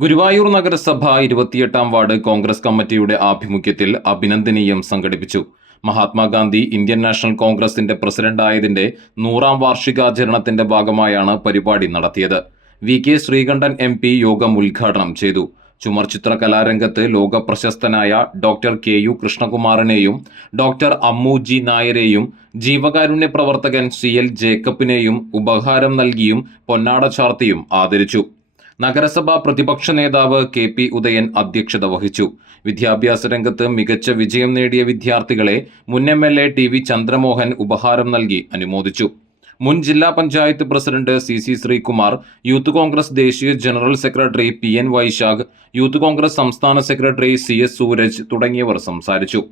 ഗുരുവായൂർ നഗരസഭ ഇരുപത്തിയെട്ടാം വാർഡ് കോൺഗ്രസ് കമ്മിറ്റിയുടെ ആഭിമുഖ്യത്തിൽ അഭിനന്ദനീയം സംഘടിപ്പിച്ചു. മഹാത്മാഗാന്ധി ഇന്ത്യൻ നാഷണൽ കോൺഗ്രസിന്റെ പ്രസിഡന്റായതിന്റെ നൂറാം വാർഷികാചരണത്തിന്റെ ഭാഗമായാണ് പരിപാടി നടത്തിയത്. V K Sreekandan M P യോഗം ഉദ്ഘാടനം ചെയ്തു. ചുമർചിത്ര കലാരംഗത്ത് ലോക പ്രശസ്തനായ ഡോക്ടർ കെ യു കൃഷ്ണകുമാറിനെയും ഡോക്ടർ അമ്മു ജി നായരെയും ജീവകാരുണ്യ പ്രവർത്തകൻ സി എൽ ജേക്കബിനെയും ഉപഹാരം നൽകിയും പൊന്നാട ചാർത്തിയും ആദരിച്ചു. നഗരസഭാ പ്രതിപക്ഷ നേതാവ് കെ പി ഉദയൻ അധ്യക്ഷത വഹിച്ചു. വിദ്യാഭ്യാസ രംഗത്ത് മികച്ച വിജയം നേടിയ വിദ്യാർത്ഥികളെ മുൻ M L A T V Chandramohan ഉപഹാരം നൽകി അനുമോദിച്ചു. മുൻ ജില്ലാ panchayat president C C Sreekumar youth Congress ദേശീയ general secretary P N Vysakh youth Congress സംസ്ഥാന സെക്രട്ടറി സി എസ് സൂരജ് തുടങ്ങിയവർ സംസാരിച്ചു.